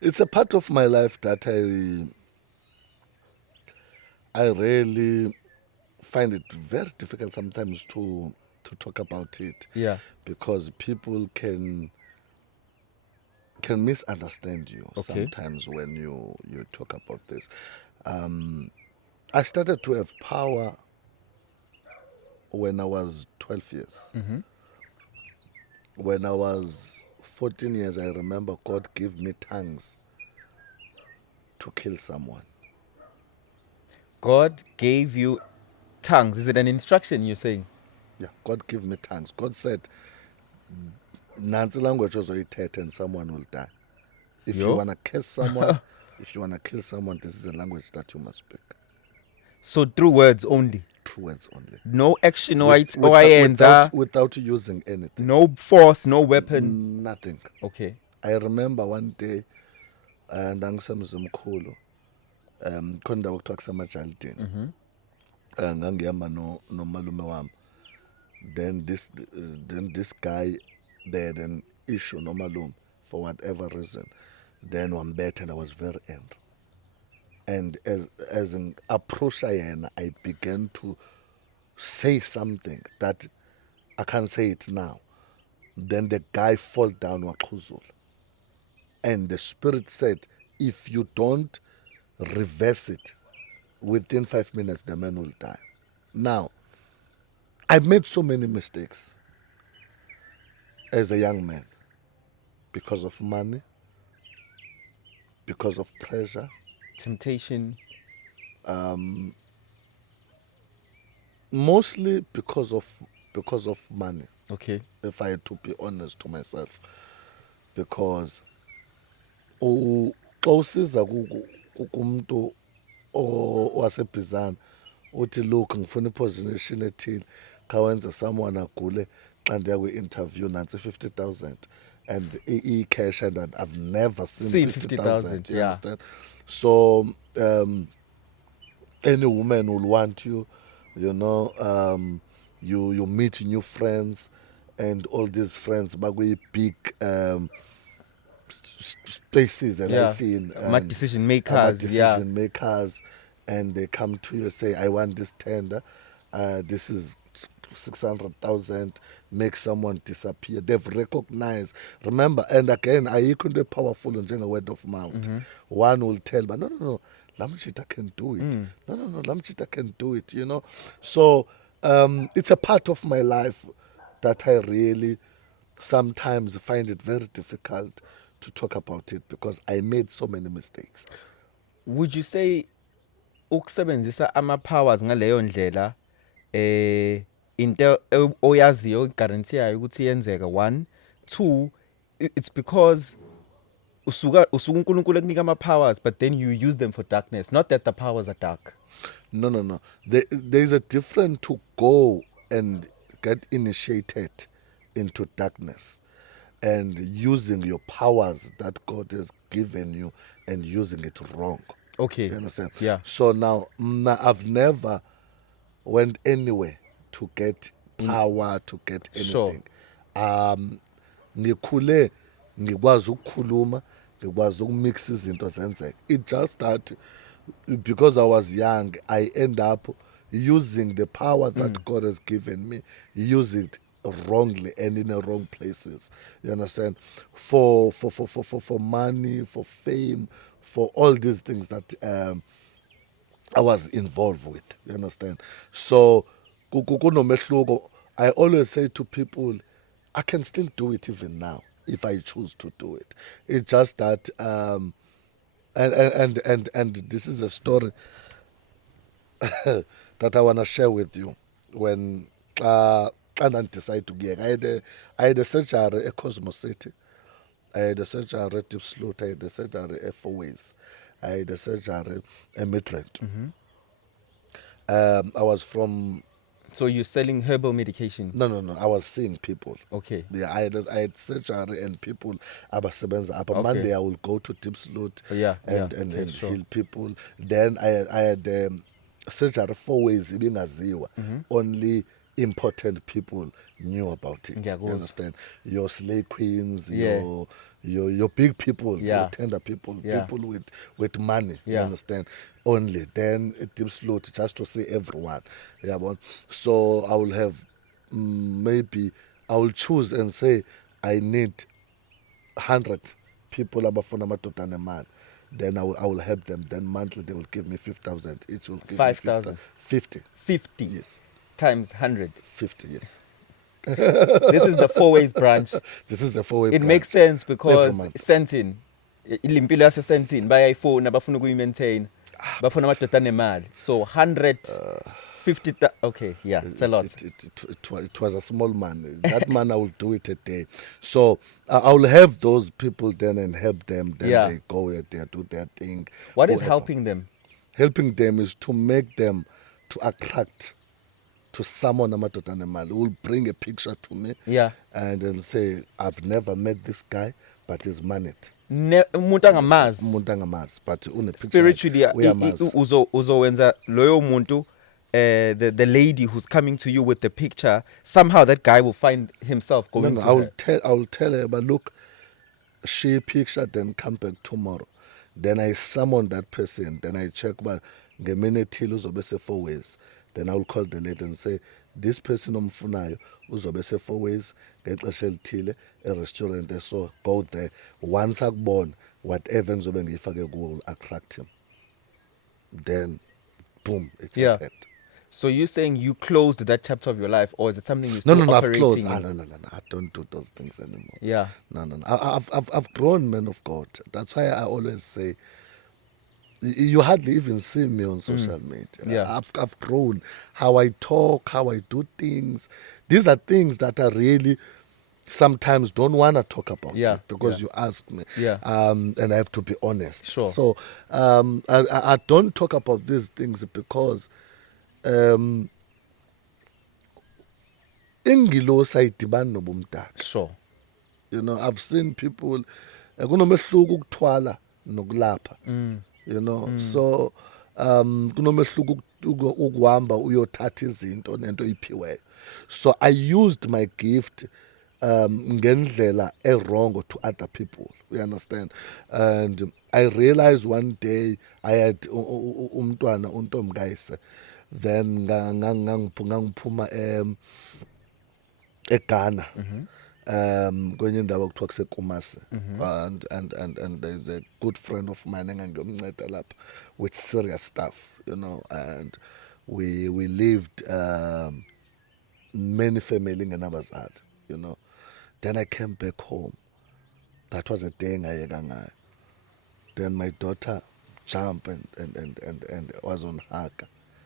It's a part of my life that I really find it very difficult sometimes to talk about it Yeah. because people can misunderstand you Okay. sometimes when you talk about this. I started to have power when I was 12 years. Mm-hmm. When I was 14 years, I remember God gave me tongues to kill someone. God gave you tongues. Is it an instruction you're saying? Yeah, God gave me tongues. God said, Nancy language also and someone will die. If you Yo. wanna curse someone, if you wanna kill someone, this is a language that you must speak. So through words only. True words only. No action, no With, without using anything. no force, no weapon. Nothing. Okay. I remember one day ndangisemzimkhulu khona indawo kuthiwa kusemajaldini Mm-hmm. ngangihamba nomalume wami. Then this guy, they had an issue nomalume for whatever reason. Then wambetha and I was very angry. And as an approach I began to say something that I can't say it now. Then the guy fall down waqhuzula. And the spirit said, if you don't reverse it, within 5 minutes the man will die. Now, I made so many mistakes as a young man because of money, because of pressure, Temptation. mostly because of money. Okay. If I had to be honest to myself, because xa usiza kumuntu wasebhizana uthi look ngifuna iposition ethile khawenza someone agule xa ndiya kwi-interview nansi 50,000 and i-cash and I've never seen Seen 50,000. 50,000. You Yeah. understand? So any woman will want you, you know. You meet new friends, and all these friends bagwe big spaces and I Yeah. feel Mad and decision I'm a makers. Yeah. decision makers, and they come to you say I want this tender, this is 600,000, make someone disappear. They've recognized, remember, and again ayikho into powerful njenge word of mouth. Mm-hmm. One will tell, but no, Lamchita can do it. Mm. No, Lamchita can do it, you know. So it's a part of my life that I really sometimes find it very difficult to talk about it because I made so many mistakes. Would you say ukusebenzisa ama-powers ngaleyo ndlela into oyaziyo guaranteeyayo ukuthi iyenzeka? One, two, it's because usuka uNkulunkulu ekunika ama-powers, but then you use them for darkness. Not that the powers are dark. No. There's a difference to go and get initiated into darkness and using your powers that God has given you and using it wrong. Okay. You understand? Yeah. So now, I've never went anywhere to get power, to get Sure. anything. Ngikhule ngikwazi ukukhuluma, ngikwazi ukumix izinto zenzeke. It just that because I was young, I end up using the power that God has given me, use it wrongly and in the wrong places. You understand? For money, for fame, for all these things that I was involved with. You understand? So, kunomehluko. I always say to people, I can still do it even now if I choose to do it. It's just that, and this is a story that I wanna share with you. When I decided to get, I had a surgery at Cosmos City. I had a surgery at Deep Sloot. I had a surgery at Four Ways. I had a surgery at Midrand. Mm-hmm. I was from So you're selling herbal medication? no. I was seeing people. Okay. Yeah, I had surgery and people abasebenza. Upon Okay. Monday I will go to Deep Sloot Yeah. and Okay, sure. heal people. Then I had surgery 4 ways ibingaziwa. Mm-hmm. Only important people knew about it. You Ngiyakuzwa. understand? Your slay queens, Yeah. your big people, Yeah. your tender people, Yeah. people with money. You Yeah. understand? Only then it deep slow just to see everyone. Yeah, but so I will have maybe I will choose and say I need 100 people abafuna amadoda anemali. Then I will help them. Then monthly they will give me 5,000. Each will give me 5,000. 50. 50 Yes, times 100. 50. Yes. This is the four ways branch. This is a four-way It branch. makes sense Every because month. Sentin, ilimpilo yase Sentin bayayifona bafuna ukuyi-maintain. Bafuna amadoda anemali. So 100 50 okay, yeah, it's a lot. It was a small man. That man, I will do it a day. So I will have those people then and help them. Then Yeah. they go there, they do their thing. What is whoever. helping them? Helping them is to make them to attract to someone amadoda anemali who will bring a picture to me. Yeah. And then say, I've never met this guy, but he's managed. Umuntu angamazi. Umuntu angamazi, but une-picture Spiritually uyamazi. uzowenza loyo muntu the lady who's coming to you with the picture, somehow that guy will find himself going to her. I will tell her, but look, she picture, then come back tomorrow. Then I summon that person, then I check about ngemini ethile uzobe se-4 ways. Then I will call the lady and say, this person omfunayo uzobe se-4 ways ngexesha elithile e-restaurant, so go there. Once akubona, whatever ngizobe ngiyifake kuwo will attract him. Then boom, it's Yeah. happened. So you're saying you closed that chapter of your life, or is it something you No, still I've operating closed. in? No. I don't do those things anymore. Yeah. No. I've grown, man of God. That's why I always say, you hardly even see me on social media. Yeah. I've grown. How I talk, how I do things. These are things that I really sometimes don't want to talk about Yeah, it because yeah. you ask me. Yeah. And I have to be honest. Sure. So I don't talk about these things because ingilosi ayidibani nobumdaka. Sure. You know, I've seen people kunomehluko ukuthwala nokulapha. You know, so kunomehluko ukuhamba uyothatha izinto nento iphiweyo. So I used my gift ngendlela wrong to other people. You understand? And I realized one day I had umntwana untomkayise, then ngangiphuma eGhana. Kwenye indawo kuthiwa kuseKumasi. And there's a good friend of mine engangiyomnceda lapha with serious stuff, you know, and we lived many family ngenabazali, you know. Then I came back home. That was a day engayeka ngayo. Then my daughter jumped and was on haka.